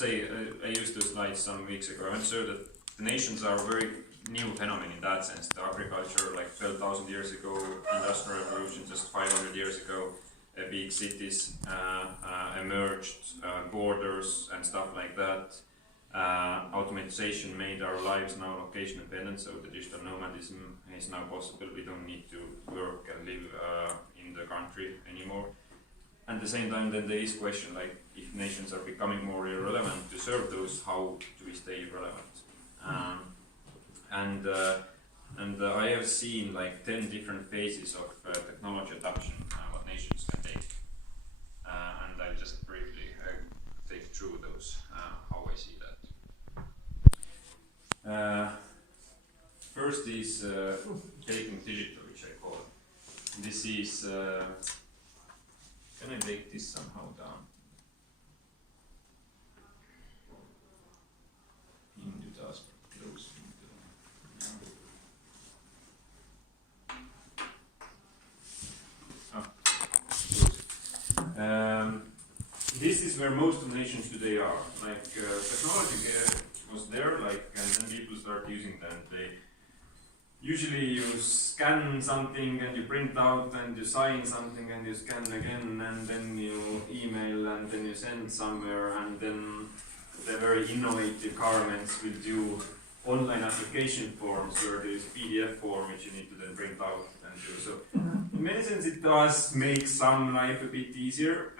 say, I used those slides some weeks ago. I would say that the nations are a very new phenomenon in that sense. The agriculture, like 12,000 years ago, industrial revolution just 500 years ago, big cities emerged, borders and stuff like that. Automation made our lives now location dependent, so the digital nomadism is now possible. We don't need to work and live in the country anymore. At the same time, then there is question like if nations are becoming more irrelevant to serve those, how do we stay relevant? And I have seen like 10 different phases of technology adoption, what nations can take. And I'll just briefly take through those, how I see that. First is taking digital, which I call it. This is, can I make this somehow down? Into task, close. This is where most of the nations today are. Like technology was there, like, and then people start using that. They usually you scan something and you print out and you sign something and you scan again and then you email and then you send somewhere, and then the very innovative governments will do online application forms where there is PDF form which you need to then print out and do. So in many sense it does make some life a bit easier.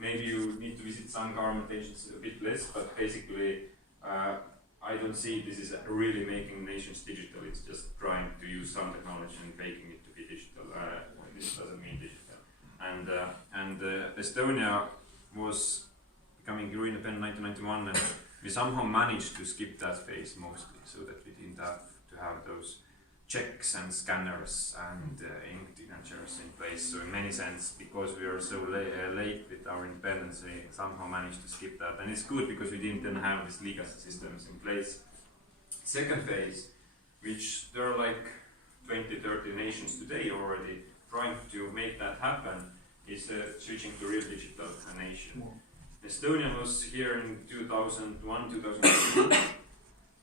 Maybe you need to visit some government agencies a bit less, but basically I don't see this is really making nations digital. It's just trying to use some technology and making it to be digital. This doesn't mean digital. And Estonia was becoming euro independent in 1991, and we somehow managed to skip that phase mostly, so that we didn't have to have those checks and scanners and ink signatures in place. So in many sense, because we are so late with our independence, we somehow managed to skip that. And it's good because we didn't then have these legacy systems in place. Second phase, which there are like 20, 30 nations today already trying to make that happen, is switching to real digital nation. Estonia was here in 2001, 2002.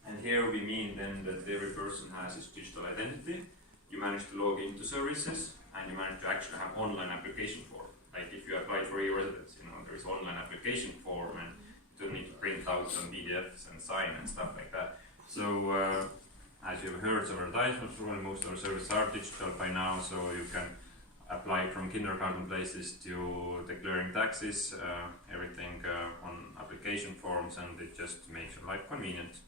And here we mean then that every person has his digital identity. You manage to log into services and you manage to actually have online application form. Like if you apply for e-residence, there is online application form and you don't need to print out some PDFs and sign and stuff like that. So as you've heard several times, most of our services are digital by now, so you can apply from kindergarten places to declaring taxes, everything on application forms, and it just makes your life convenient.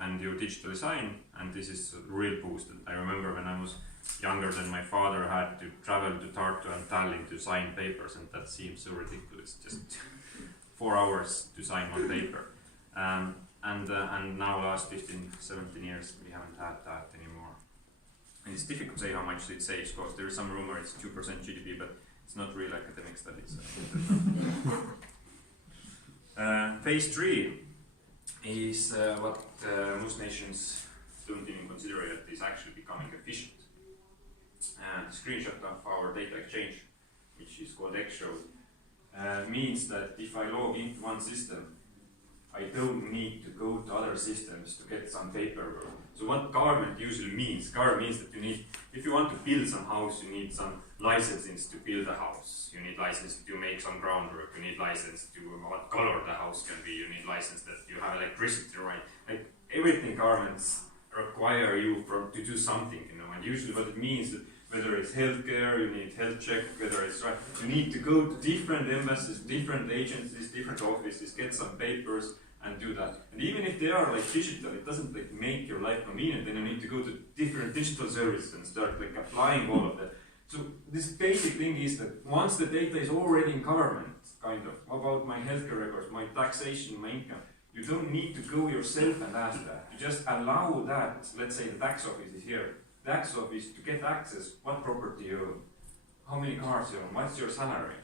And you digitally sign, and this is a real boost. I remember when I was younger than my father had to travel to Tartu and Tallinn to sign papers, and that seems so ridiculous, just 4 hours to sign one paper. And now last 15, 17 years we haven't had that anymore. And it's difficult to say how much it saves, because there is some rumor it's 2% GDP, but it's not real academic studies. Phase 3 is what most nations don't even consider it is actually becoming efficient. The screenshot of our data exchange, which is called X-Show, means that if I log into one system, I don't need to go to other systems to get some paperwork. So what government usually means? Government means that you need, if you want to build some house, you need some licenses to build a house. You need license to make some groundwork. You need license to what color the house can be. You need license that you have electricity, right? Like everything governments require you to do something, And usually what it means that whether it's healthcare, you need health check, whether it's right, you need to go to different embassies, different agencies, different offices, get some papers and do that. And even if they are like digital, it doesn't like make your life convenient. Then you need to go to different digital services and start like applying all of that. So this basic thing is that once the data is already in government, kind of, about my healthcare records, my taxation, my income, you don't need to go yourself and ask that. You just allow that, let's say the tax office is here. The tax office to get access, what property you own, how many cars you own, what's your salary,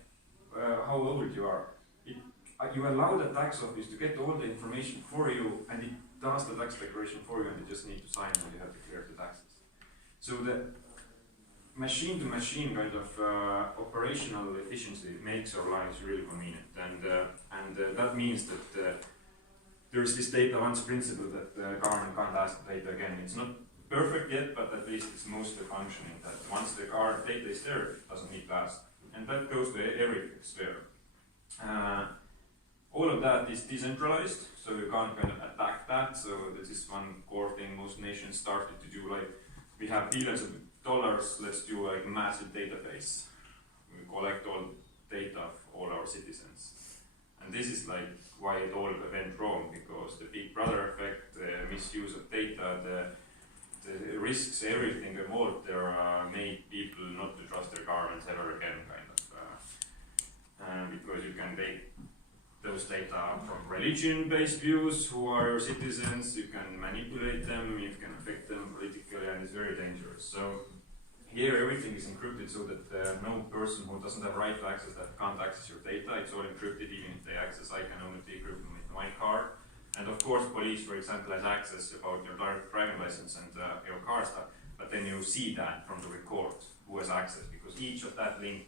how old you are. You allow the tax office to get all the information for you, and it does the tax declaration for you, and you just need to sign when you have declared the taxes. So machine-to-machine kind of operational efficiency makes our lives really convenient, and that means that there is this data once principle that the government can't ask the data again. It's not perfect yet, but at least it's mostly functioning. That once the data is there, it doesn't need to ask, and that goes to every sphere. All of that is decentralized, so you can't kind of attack that. So this is one core thing most nations started to do. Like, we have billions of dollars, let's do like massive database. We collect all data of all our citizens. And this is like why it all went wrong, because the Big Brother effect, the misuse of data, the risks, everything involved there made people not to trust their governments ever again, kind of. Because you can take those data from religion-based views, who are your citizens, you can manipulate them, you can affect them politically, and it's very dangerous. So here everything is encrypted so that no person who doesn't have right to access that can't access your data. It's all encrypted. Even if they access, I can only decrypt them with my card. And of course, police, for example, has access about your driving license and your car stuff, but then you see that from the record who has access, because each of that link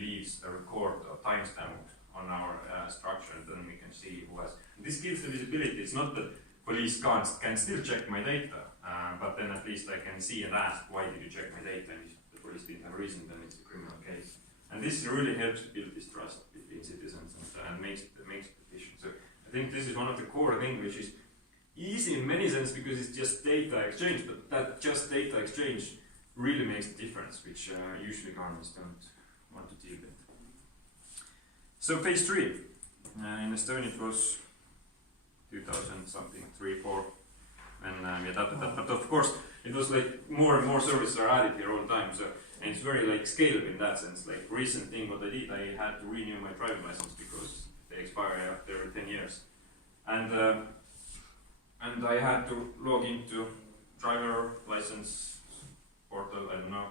leaves a record or timestamp on our structure, and then we can see who has. This gives the visibility. It's not that police can still check my data, but then at least I can see and ask, why did you check my data? And if the police didn't have a reason, then it's a criminal case. And this really helps build this trust between citizens and makes it efficient. So I think this is one of the core things which is easy in many sense, because it's just data exchange, but that just data exchange really makes the difference, which usually governments don't want to deal with. So phase 3, in Estonia it was 2000 something, 3, 4, and we adapted that. But of course, it was like more and more services are added here all the time. So, and it's very like scalable in that sense. Like recent thing, what I did, I had to renew my driving license because they expire after every 10 years, and I had to log into driver license portal, I don't know,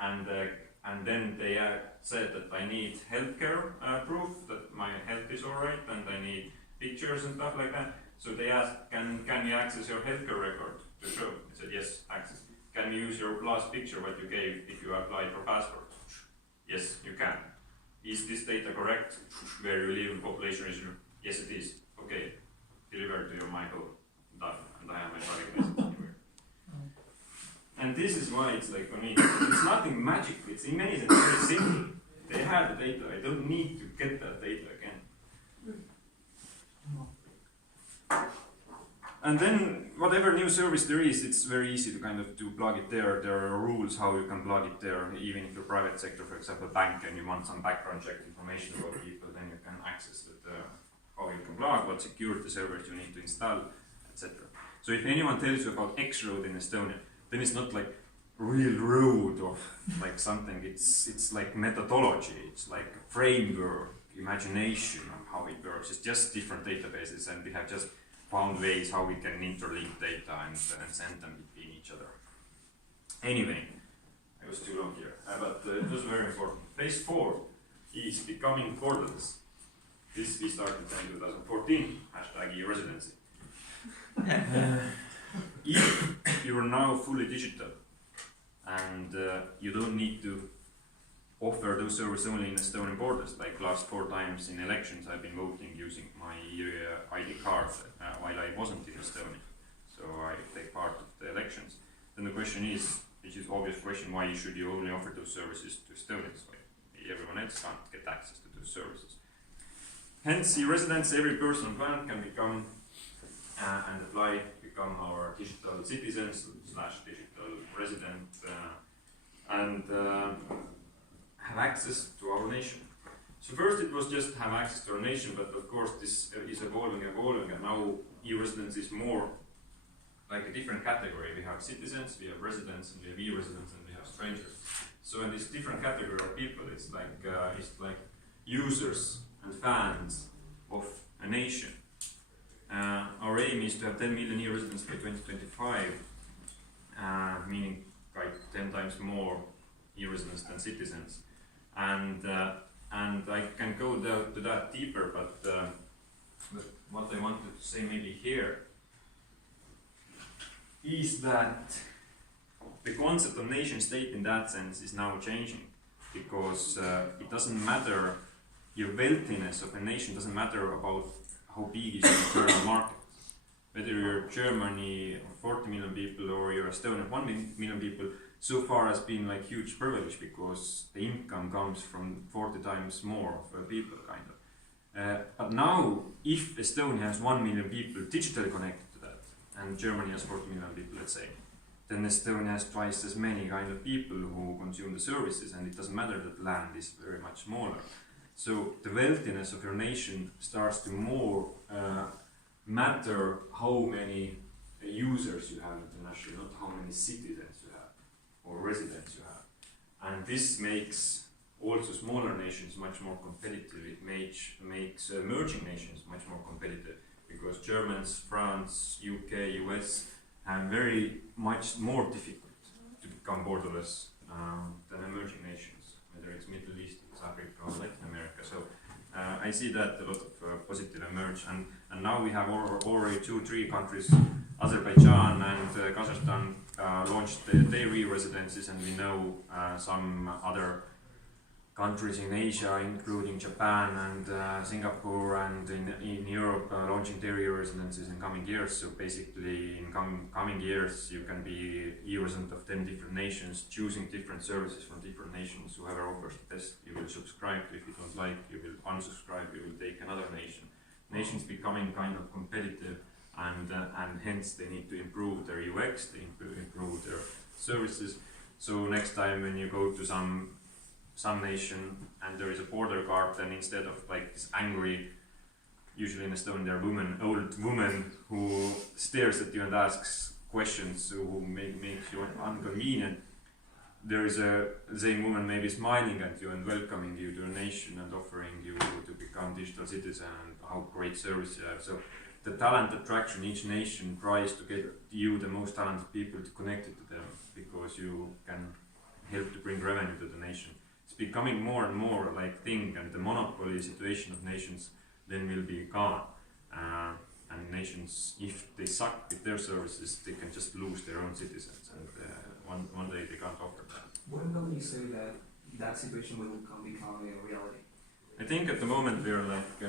and then they said that I need healthcare proof that my health is alright, and I need pictures and stuff like that. So they asked, can you access your healthcare record to show? I said yes, access. Can you use your last picture what you gave if you applied for passport? Yes, you can. Is this data correct? Where you live in population issue? Yes, it is. Okay, deliver to your Michael. Done. And I have my driving license anywhere. And this is why it's like, for me, it's nothing magic. It's in many sense very simple. They have the data. I don't need to get that data again. And then whatever new service there is, it's very easy to kind of to plug it there. There are rules how you can plug it there. Even if you're private sector, for example, bank, and you want some background check information about people, then you can access it. How you can plug, what security servers you need to install, etc. So if anyone tells you about X road in Estonia, then it's not like real road or like something. It's like methodology. It's like a framework, imagination of how it works. It's just different databases, and we have just found ways how we can interlink data and send them between each other. Anyway, I was too long here, but it was very important. Phase 4 is becoming borderless. This we started in 2014, hashtag residency. If you are now fully digital and you don't need to offer those services only in Estonian borders, like last 4 times in elections I've been voting using my ID card while I wasn't in Estonia, so I take part of the elections. Then the question is, which is obvious question, why should you only offer those services to Estonians? Why everyone else can't get access to those services? Hence, e-residents, every person on planet can become and apply, become our digital citizens / digital resident and have access to our nation. So first it was just have access to our nation, but of course this is evolving, and now e-residence is more like a different category. We have citizens, we have residents, and we have e-residents, and we have strangers. So in this different category of people, it's like users and fans of a nation. Our aim is to have 10 million e-residents by 2025, meaning like 10 times more e-residents than citizens. And I can go to that deeper, but what I wanted to say maybe here is that the concept of nation state in that sense is now changing, because it doesn't matter, your wealthiness of a nation doesn't matter about how big is your internal market. Whether you're Germany, 40 million people, or you're Estonia, 1 million people, so far has been like huge privilege, because the income comes from 40 times more of people, kind of. But now, if Estonia has 1 million people digitally connected to that, and Germany has 40 million people, let's say, then Estonia has twice as many kind of people who consume the services, and it doesn't matter that land is very much smaller. So the wealthiness of your nation starts to more matter how many users you have internationally, not how many citizens you have or residents you have. And this makes also smaller nations much more competitive. It makes emerging nations much more competitive, because Germans, France, UK, US have very much more difficult to become borderless than emerging nations, whether it's Middle East, Africa, or Latin America. So I see that a lot of positive emerge, and now we have already 2-3 countries, Azerbaijan and Kazakhstan, launched their residencies, and we know some other countries in Asia, including Japan and Singapore, and in Europe, launching their residencies in coming years. So basically, in coming years, you can be e-resident of 10 different nations, choosing different services from different nations. Whoever offers the best, you will subscribe to. If you don't like, you will unsubscribe. You will take another nation. Nations becoming kind of competitive, and hence they need to improve their UX, they improve their services. So next time when you go to some nation and there is a border guard, then instead of like this angry, usually in Estonia there are old woman who stares at you and asks questions who makes you inconvenient, there is the same woman maybe smiling at you and welcoming you to a nation and offering you to become digital citizen, and how great service you have. So the talent attraction, each nation tries to get you the most talented people to connect it to them, because you can help to bring revenue to the nation. It's becoming more and more like thing, and the monopoly situation of nations then will be gone. And nations, if they suck with their services, they can just lose their own citizens, and one day they can't offer that. When will you say that that situation will become a reality? I think at the moment we're like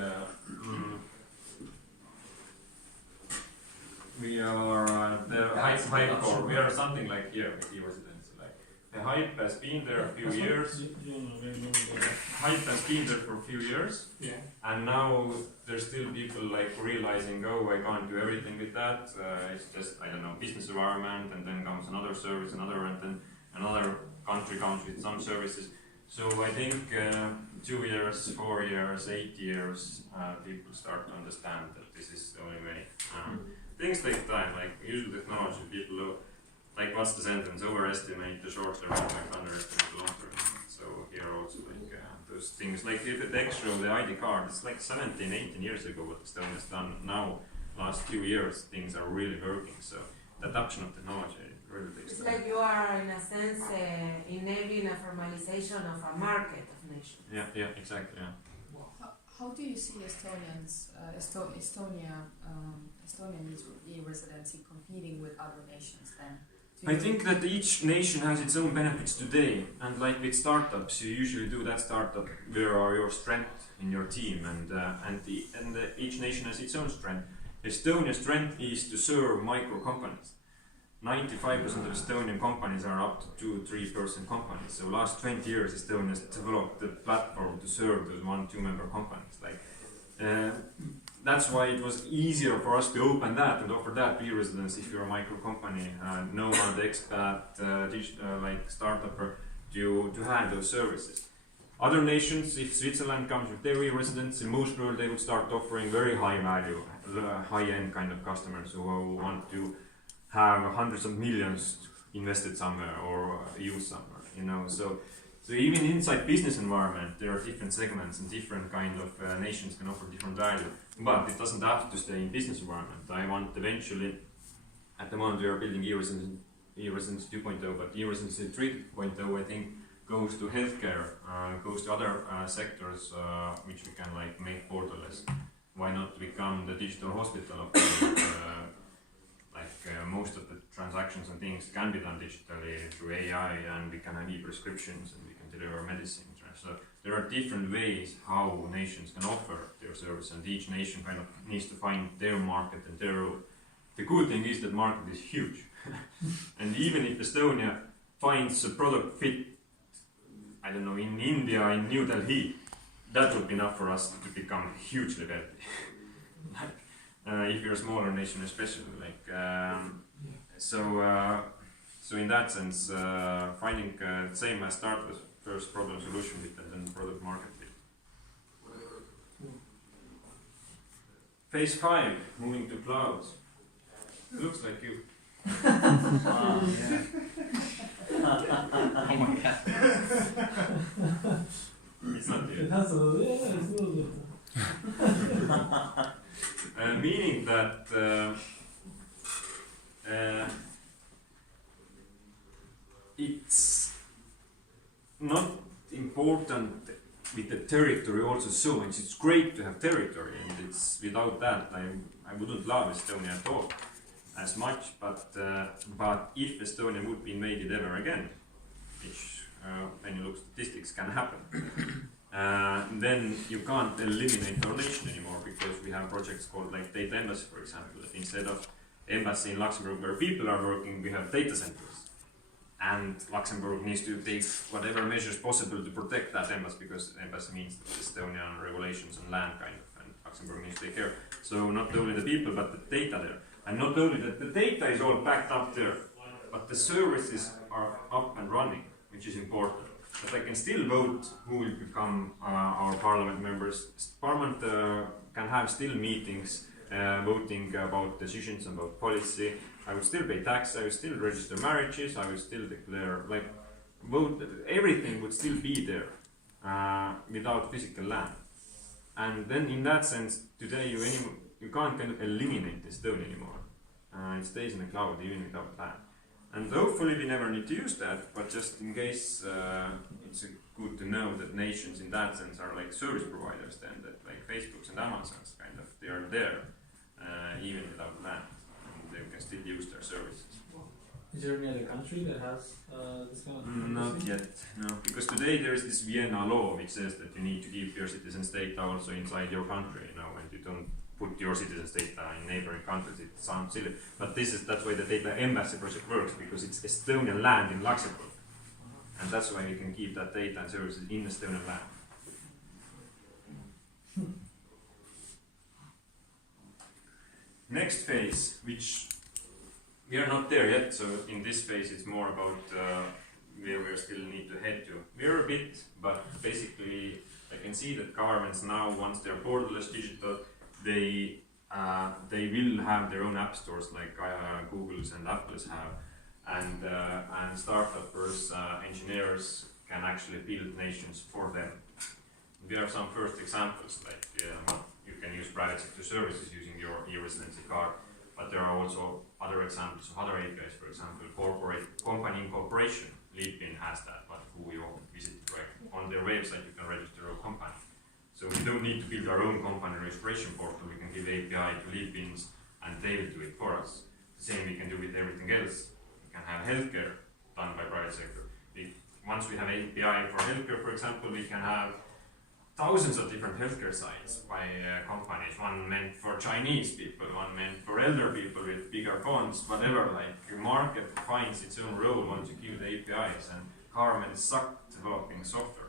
we are the hype core. We are something like here with e-residents. Like the hype has been there a few years. Hype has been there for a few years. Yeah. And now there's still people like realizing, oh, I can't do everything with that. It's just, I don't know, business environment, and then comes another service, and then another country comes with some services. So I think 2 years, 4 years, 8 years, people start to understand that this is the only way. Things take time, like usual technology, people look, like what's the sentence, overestimate the short term and underestimate the long term. So here also like those things, like the extra, the ID card, it's like 17, 18 years ago what Estonia has done. Now, last few years, things are really working. So the adoption of technology really takes time. It's like you are, in a sense, enabling a formalization of a market of nations. Yeah, exactly, yeah. How do you see Estonian e-residency competing with other nations then? I think that each nation has its own benefits today, and like with startups, you usually do that startup where are your strengths in your team, and each nation has its own strength. Estonia's strength is to serve micro companies. 95% of Estonian companies are up to 2-3 person companies. So last 20 years, Estonia has developed the platform to serve those 1-2 member companies. Like that's why it was easier for us to open that and offer that e-residence if you're a micro company, nomad, expat, like startup, to have those services. Other nations, if Switzerland comes with their e-residence, in most probably they would start offering very high value, high-end kind of customers who want to have hundreds of millions invested somewhere or used somewhere, you know. So even inside business environment, there are different segments and different kind of nations can offer different value. But it doesn't have to stay in business environment. I want eventually, at the moment we are building e-residence 2.0, but e-residence 3.0 I think goes to healthcare, goes to other sectors which we can like make borderless. Why not become the digital hospital of like most of the transactions and things can be done digitally through AI, and we can have e-prescriptions and we can deliver medicine. So there are different ways how nations can offer their service, and each nation kind of needs to find their market and their road. The good thing is that market is huge, and even if Estonia finds a product fit, I don't know, in India, in New Delhi, that would be enough for us to become hugely wealthy. If you're a smaller nation, especially, so in that sense, finding same as start with first problem solution fit and then product market fit. Phase 5, moving to clouds. Looks like you. Wow, yeah. Oh my god. It's not you. It has a, yeah, it's a little bit. Meaning that it's not important with the territory also so much. It's great to have territory, and it's without that I wouldn't love Estonia at all as much. But if Estonia would be invaded ever again, which when you look statistics can happen, then you can't eliminate our nation anymore, because we have projects called like Data Embassy, for example. That instead of embassy in Luxembourg where people are working, we have data centers. And Luxembourg needs to take whatever measures possible to protect that embassy, because embassy means Estonian regulations and land kind of, and Luxembourg needs to take care. So not only the people but the data there. And not only that the data is all backed up there, but the services are up and running, which is important. But I can still vote who will become our parliament members. Parliament can have still meetings voting about decisions about policy. I would still pay tax, I would still register marriages, I would still declare, vote, everything would still be there without physical land. And then in that sense, today you can't kind of eliminate Estonia anymore. It stays in the cloud even without land. And hopefully we never need to use that, but just in case, it's good to know that nations in that sense are like service providers then, that like Facebooks and Amazons kind of, they are there even without land. They can still use their services. Is there any other country that has this kind of Not policy? yet, no. Because today there is this Vienna law which says that you need to keep your citizens' data also inside your country, and you don't put your citizens' data in neighboring countries. It sounds silly, but that's why the Data Embassy project works, because it's Estonian land in Luxembourg, and that's why you can keep that data and services in Estonian land. Next phase, which we are not there yet, so in this phase it's more about where we still need to head to. We're a bit, but basically I can see that governments now, once they're borderless digital, they will have their own app stores like Google's and Apple's have, and startups, engineers can actually build nations for them. We have some first examples, like you can use private sector services using your e-residency card, but there are also other examples of other APIs. For example, company incorporation. Leadpin has that, but who you visit directly. On their website you can register your company. So we don't need to build our own company registration portal. We can give API to Leadpins and they will do it for us. The same we can do with everything else. We can have healthcare done by private sector. Once we have API for healthcare, for example, we can have thousands of different healthcare sites by companies. One meant for Chinese people, one meant for elder people with bigger phones, whatever. Like the market finds its own role once you give the APIs, and governments suck developing software.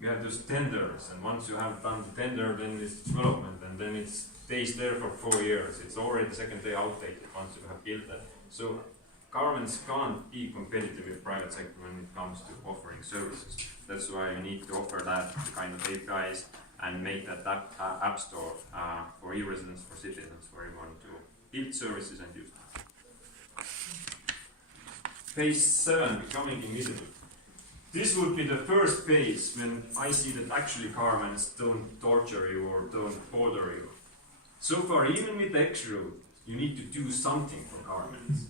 We have those tenders, and once you have done the tender, then it's development, and then it stays there for 4 years. It's already the second day outdated once you have built that. So governments can't be competitive with private sector when it comes to offering services. That's why we need to offer that kind of APIs and make that app store for e-residents, for citizens, for everyone to build services and use them. Phase 7, becoming invisible. This would be the first phase when I see that actually governments don't torture you or don't bother you. So far, even with the X route, you need to do something for governments.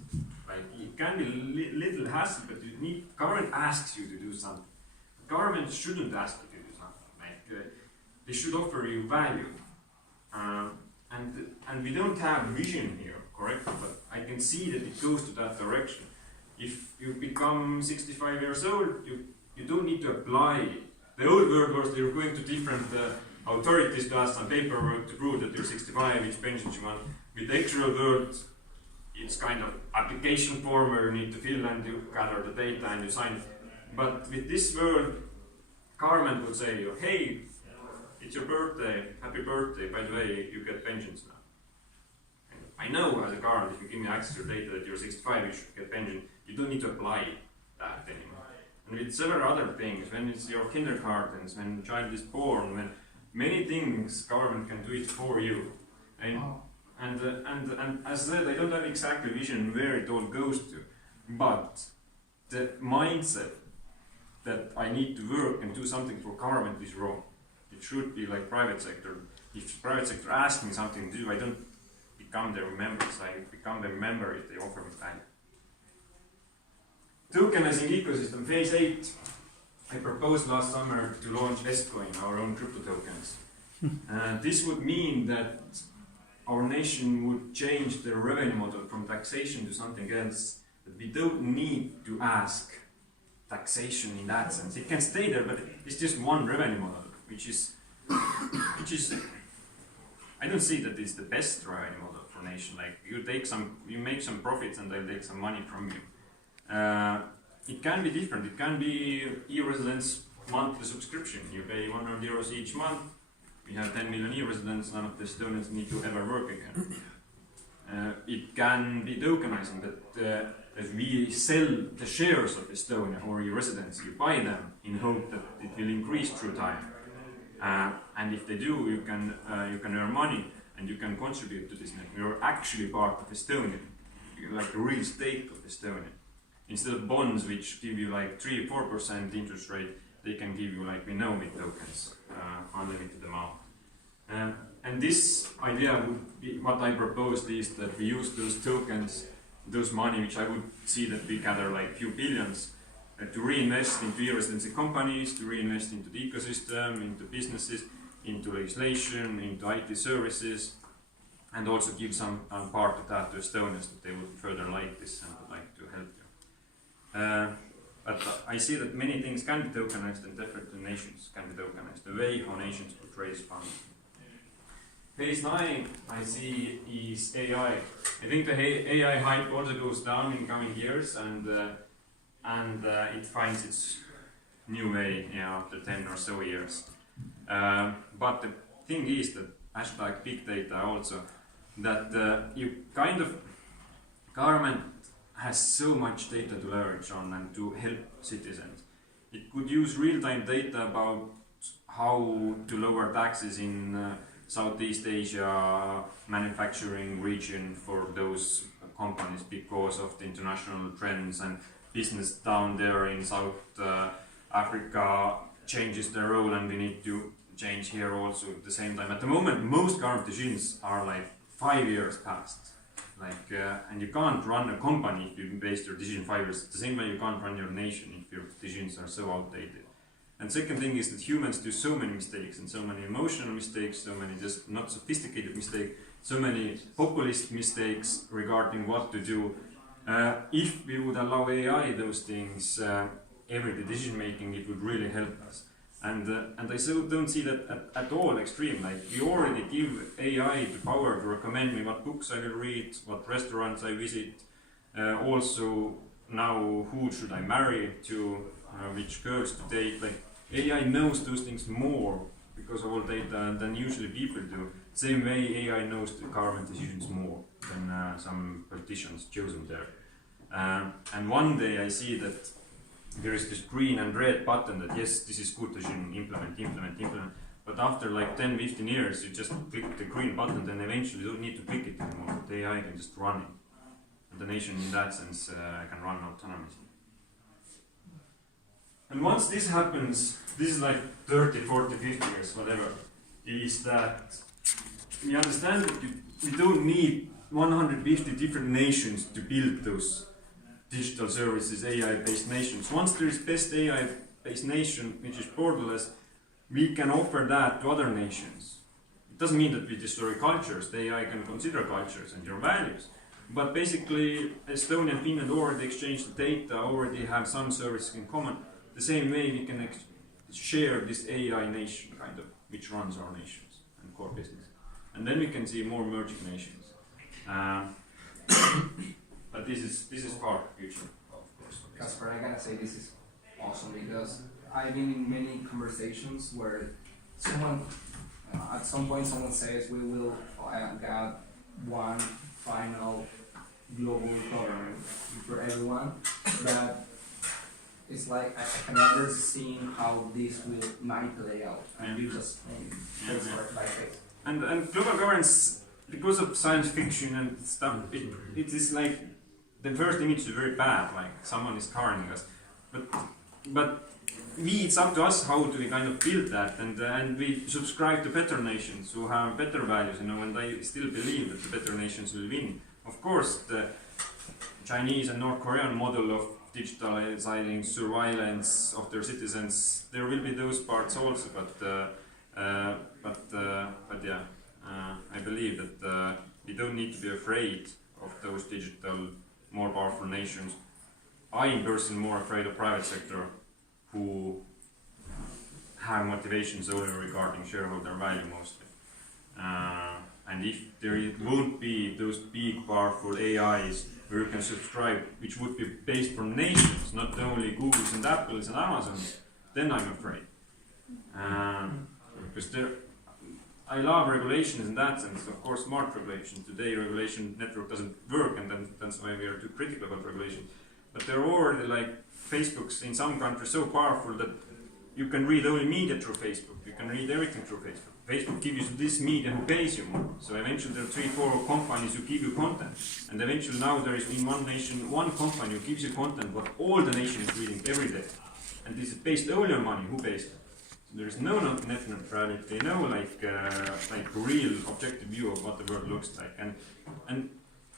It can be little hassle, but government asks you to do something. Government shouldn't ask you to do something. They should offer you value. And we don't have vision here. correctly, but I can see that it goes to that direction. If you become 65 years old, you don't need to apply. The old world was you're going to different authorities to ask some paperwork to prove that you're 65, which pensions you want. With the actual world, it's kind of application form where you need to fill and you gather the data and you sign it. But with this world, government would say, hey, it's your birthday, happy birthday, by the way, you get pensions now. And I know as a government, if you give me access to your data that you're 65, you should get pension. You don't need to apply that anymore. And with several other things, when it's your kindergartens, when the child is born, when many things, government can do it for you. And as I said, I don't have exact vision where it all goes to, but the mindset that I need to work and do something for government is wrong. It should be like private sector. If private sector asks me something to do, I don't become their members. I become their member if they offer me value. Tokenizing ecosystem, phase 8. I proposed last summer to launch Estonia, our own crypto tokens. This would mean that our nation would change the revenue model from taxation to something else. That we don't need to ask taxation in that sense. It can stay there, but it's just one revenue model, which is I don't see that it's the best revenue model for nation. Like you make some profits and they'll take some money from you. It can be different. It can be e-residence monthly subscription. You pay 100 euros each month. We have 10 million e-residents. None of the Estonians need to ever work again. It can be tokenizing that we sell the shares of Estonia or e-residents. You buy them in hope that it will increase through time. And if they do, you can earn money and you can contribute to this net. You're actually part of Estonia. You're like the real state of Estonia. Instead of bonds which give you like 3-4% interest rate, they can give you like with tokens, unlimited amount. And this idea would be, what I proposed is that we use those tokens, those money which I would see that we gather like few billions, to reinvest into e-residency companies, to reinvest into the ecosystem, into businesses, into legislation, into IT services, and also give some part of that to Estonians that they would further like this and would like to help you. But I see that many things can be tokenized and different nations can be tokenized. The way how nations would raise funds. Phase 9 I see is AI. I think the AI hype also goes down in coming years and it finds its new way after 10 or so years. But the thing is that hashtag big data also, that you kind of, government has so much data to leverage on and to help citizens. It could use real-time data about how to lower taxes in Southeast Asia manufacturing region for those companies because of the international trends, and business down there in South Africa changes their role and we need to change here also at the same time. At the moment, most government decisions are like 5 years past. And you can't run a company if you base your decision 5 years. The same way you can't run your nation if your decisions are so outdated. And second thing is that humans do so many mistakes and so many emotional mistakes, so many just not sophisticated mistakes, so many populist mistakes regarding what to do. If we would allow AI those things, every decision making, it would really help us. And I so don't see that at all extreme. Like, we already give AI the power to recommend me what books I will read, what restaurants I visit, also now who should I marry to, which girls to date. Like, AI knows those things more because of all data than usually people do. Same way AI knows the government decisions more than some politicians chosen there. And one day I see that there is this green and red button that yes, this is good decision, implement. But after like 10-15 years, you just click the green button, then eventually you don't need to click it anymore. The AI can just run it. And the nation in that sense can run autonomously. And once this happens, this is like 30, 40, 50 years, whatever, is that we understand that we don't need 150 different nations to build those digital services, AI-based nations. Once there is best AI-based nation, which is borderless, we can offer that to other nations. It doesn't mean that we destroy cultures. The AI can consider cultures and your values, But basically, Estonia and Finland already exchange the data, already have some services in common. The same way we can share this AI nation kind of, which runs our nations and core business. And then we can see more emerging nations. But this is far future, of course. Casper, I gotta say this is awesome because I've been in many conversations where someone, at some point, someone says we will get one final global government for everyone. But it's like I can never see how this will might play out, and you just face by face. And global governance, because of science fiction and stuff, it is like the first image is very bad, like someone is carrying us. But it's up to us how do we kind of build that, and we subscribe to better nations who have better values, and I still believe that the better nations will win. Of course, the Chinese and North Korean model of digitalizing surveillance of their citizens, there will be those parts also, but yeah, I believe that we don't need to be afraid of those digital, more powerful nations. I am personally more afraid of private sector who have motivations only regarding shareholder value mostly. And if there won't be those big powerful AIs where you can subscribe, which would be based on nations, not only Googles and Apples and Amazons, then I'm afraid. Because I love regulations in that sense, of course smart regulation. Today regulation network doesn't work, and that's why we are too critical about regulation. But they're already like Facebooks in some countries so powerful that you can read only media through Facebook, you can read everything through Facebook. Facebook gives you this media who pays you more. So eventually there are 3-4 companies who give you content. And eventually now there is in one nation, one company who gives you content what all the nation is reading every day. And this is based only on money, who pays it? So there is no net neutrality, no like real objective view of what the world looks like.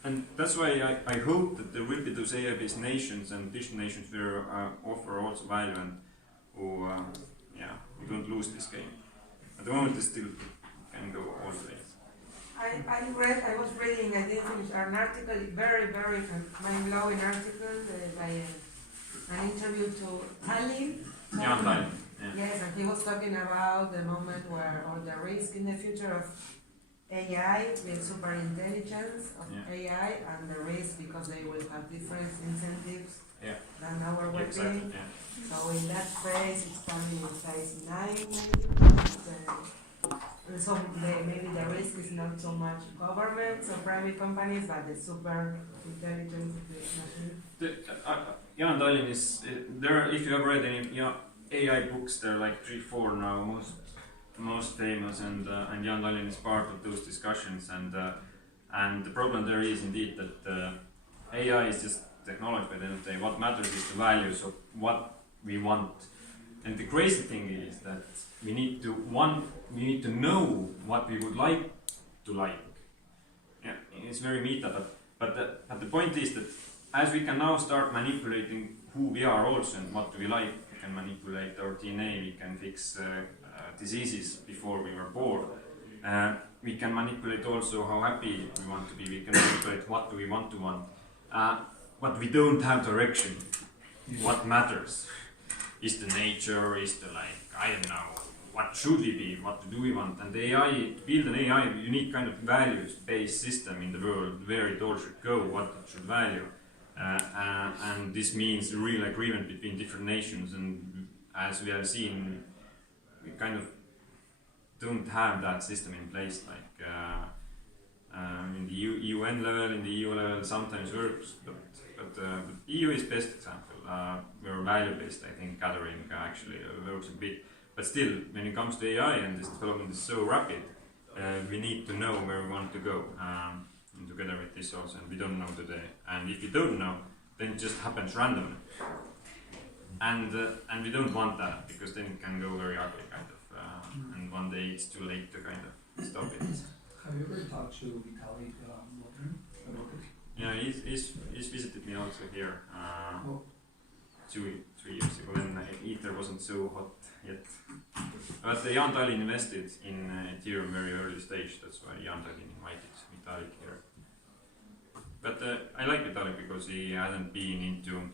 And that's why I hope that there will be those AI-based nations and digital nations where offer also value and who, we don't lose this game. At the moment, it still can go all the way. I was reading, I didn't finish, an article, very mind-blowing article by an interview to Tallinn. Yeah, Tallinn. Yeah. Yes, and he was talking about the moment where, or the risk in the future of AI, the super intelligence of AI, and the risk because they will have different incentives than our well-being. Exactly, So in that phase, it's probably in phase 9, maybe. So maybe the risk is not so much governments or private companies, but the super intelligence of the machine. Jan Tallinn is there. If you have read any AI books, there are like 3-4 now, most famous, and Jan Tallinn is part of those discussions. And the problem there is indeed that AI is just technology, but then say what matters is the values of what we want. And the crazy thing is that we need to know what we would like to like. Yeah, it's very meta, but the point is that as we can now start manipulating who we are also and what do we like, we can manipulate our DNA, we can fix diseases before we were born. We can manipulate also how happy we want to be, we can manipulate what do we want to want. But we don't have direction. What matters is the nature, is the I don't know, what should we be, what do we want? And the AI, to build an AI, unique kind of values-based system in the world, where it all should go, what it should value. And this means real agreement between different nations, and as we have seen, we kind of don't have that system in place, in the UN level, in the EU level sometimes works, but EU is best example, where value-based, I think, gathering actually works a bit. But still, when it comes to AI and this development is so rapid, we need to know where we want to go, and together with this also, and we don't know today. And if we don't know, then it just happens randomly. And we don't want that, because then it can go very ugly, kind of, and one day it's too late to kind of stop it. Have you ever talked to Vitalik Buterin about it? Yeah, he's visited me also here 2-3 years ago when Ether wasn't so hot yet. But Jan Tallinn invested in Ethereum very early stage, that's why Jan Tallinn invited Vitalik here. But I like Vitalik because he hasn't been into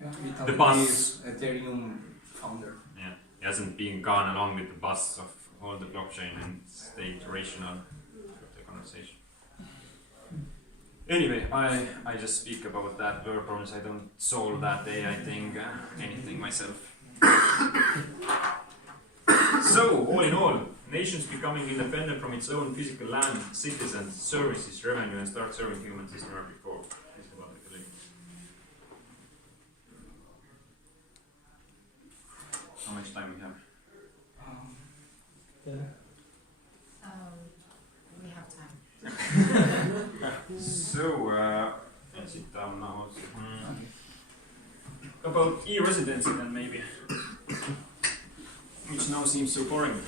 Yeah, the Vitalik bus. is Ethereum founder. Yeah, he hasn't been gone along with the bus of all the blockchain and stayed rational through the conversation. Anyway, I just speak about that world problems. I don't solve that AI thing, anything myself. So, all in all, nations becoming independent from its own physical land, citizens, services, revenue, and start serving humans is never before. This is what I believe. How much time we have? We have time. So, let's sit down now. About e-residency then maybe. Which now seems so boring.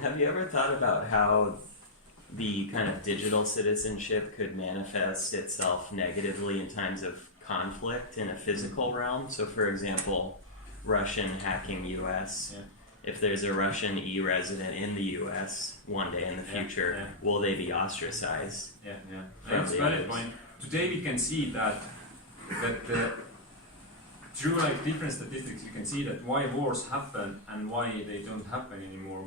Have you ever thought about how the kind of digital citizenship could manifest itself negatively in times of conflict in a physical realm? So, for example, Russian hacking US. Yeah. If there's a Russian e-resident in the US one day in the future, will they be ostracized? Yeah. From That's a the valid others? point. Today we can see that through like different statistics you can see that why wars happen and why they don't happen anymore.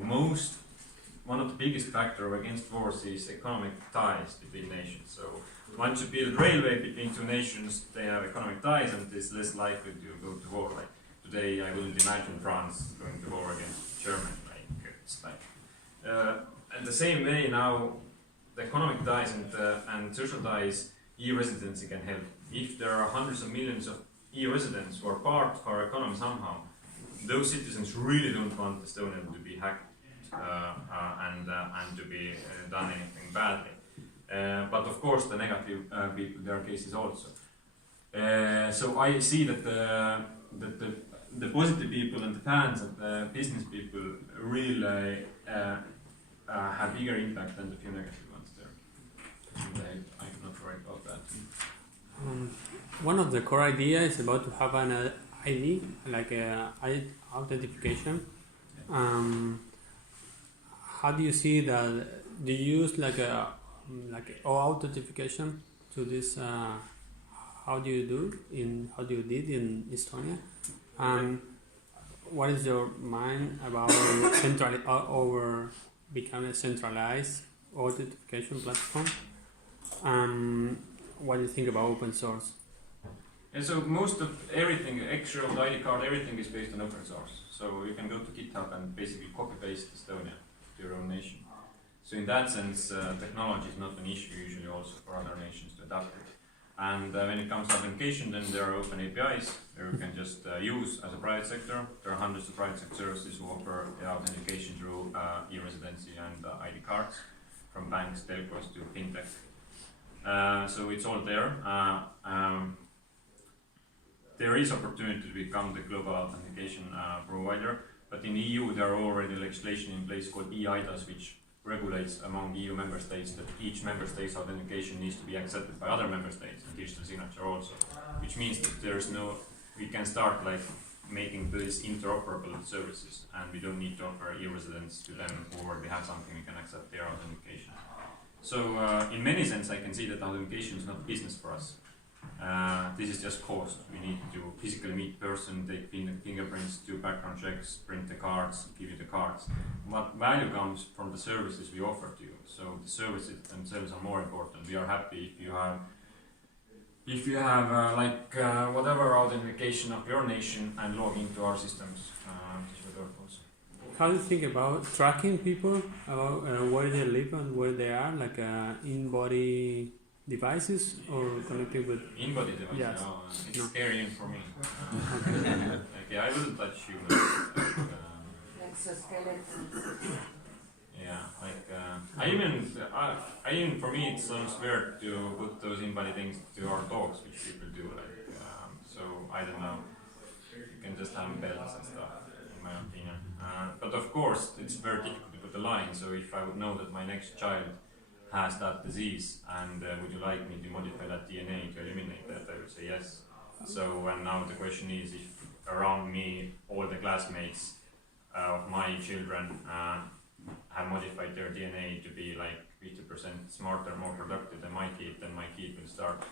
One of the biggest factors against wars is economic ties between nations. So once you build railway between two nations, they have economic ties and it's less likely to go to war. Like today, I wouldn't imagine France going to war against Germany. And the same way now, the economic ties and social ties, e-residency can help. If there are hundreds of millions of e-residents who are part of our economy somehow, those citizens really don't want Estonia to be hacked and to be done anything badly. But of course, the negative people, there are cases also. So I see that the positive people and the fans and the business people really have bigger impact than the few negative ones there. And I'm not worried about that. One of the core ideas is about to have an ID, like authentication. How do you see that? Do you use like authentication to this? How do you did in Estonia? What is your mind about becoming a centralized authentication platform? What do you think about open source? And so most of everything, extra of the ID card, everything is based on open source. So you can go to GitHub and basically copy paste Estonia to your own nation. So in that sense, technology is not an issue usually also for other nations to adapt it. And when it comes to authentication, then there are open APIs where you can just use as a private sector. There are hundreds of private sector services who offer authentication through e-residency and ID cards, from banks, telcos to fintech. So it's all there. There is opportunity to become the global authentication provider, but in EU there are already legislation in place called eIDAS, which regulates among EU member states that each member state's authentication needs to be accepted by other member states and digital signature also, which means that we can start like making these interoperable services, and we don't need to offer e-residents to them who already have something we can accept their authentication. So in many sense I can see that authentication is not business for us. This is just cost. We need to physically meet person, take fingerprints, do background checks, print the cards, give you the cards. What value comes from the services we offer to you. So the services themselves are more important. We are happy if you have whatever authentication of your nation and log into our systems. This will work also. How do you think about tracking people, about where they live and where they are, like in-body devices or connected with? In-body devices? Yes. No, it's scary even for me. Okay. I wouldn't touch you. Exoskeletons. Yeah, I even for me it sounds weird to put those in-body things to our dogs, which people do. So I don't know. You can just have belts and stuff, in my opinion. But of course, it's very difficult to put a line. So if I would know that my next child has that disease, and would you like me to modify that DNA to eliminate that, I would say yes. So and now the question is, if around me all the classmates of my children have modified their DNA to be like 50% smarter, more productive than my kid, then my kid will start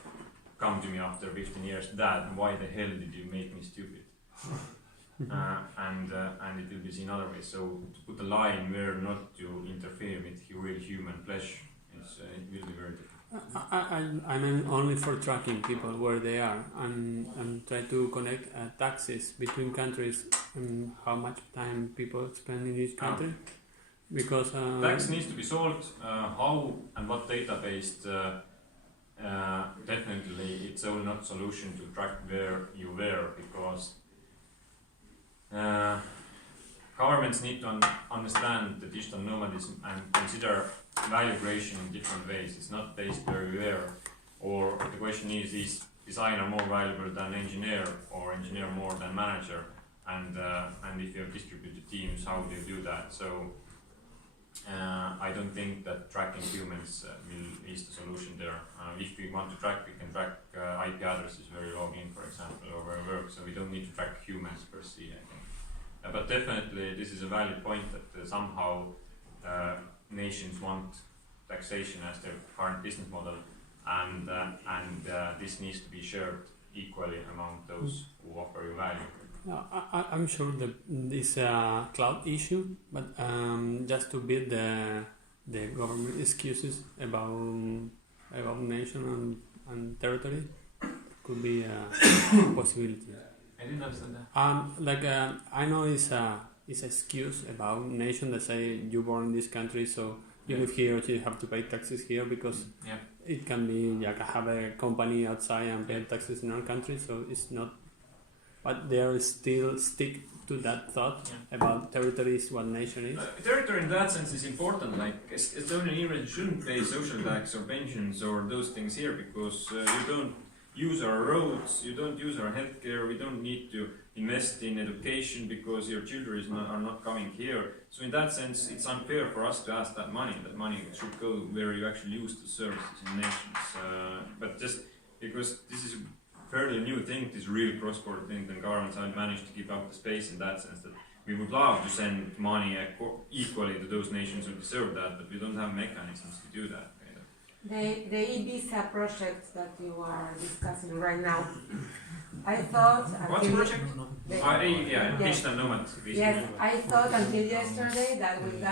come to me after 15 years, Dad, why the hell did you make me stupid? And it will be seen other ways. So to put a line where not to interfere with real human flesh, it will be very difficult. I mean only for tracking people where they are and try to connect taxes between countries and how much time people spend in each country. Because tax needs to be solved. How and what data-based, definitely it's all not solution to track where you were, because governments need to understand the digital nomadism and consider value creation in different ways. It's not based where you were, or the question is designer more valuable than engineer, or engineer more than manager, and if you have distributed teams, how do you do that? So I don't think that tracking humans is the solution there. If we want to track, we can track IP addresses where you log in, for example, or where you work, so we don't need to track humans per se, I think. But definitely this is a valid point that somehow nations want taxation as their current business model, and this needs to be shared equally among those who offer you value. I'm sure that this cloud issue, but just to beat the government excuses about nation and territory could be a possibility. I didn't understand that. I know it's a excuse about nation that say you born in this country, so you live here, so you have to pay taxes here, because it can be like have a company outside and pay taxes in our country, so it's not. But they are still stick to that thought about territory is what nation is. Territory in that sense is important. Like Estonian immigrants shouldn't pay social tax or pensions or those things here, because you don't use our roads, you don't use our healthcare, we don't need to invest in education because your children are not coming here. So in that sense, it's unfair for us to ask that money. That money should go where you actually use the services in nations. But just because this is fairly new thing, this real cross-border thing, then governments haven't managed to keep up the space in that sense that we would love to send money equally to those nations who deserve that, but we don't have mechanisms to do that. The e-visa project that you are discussing right now, I thought... What's the project? Digital nomad. Yes, I thought until yesterday that with that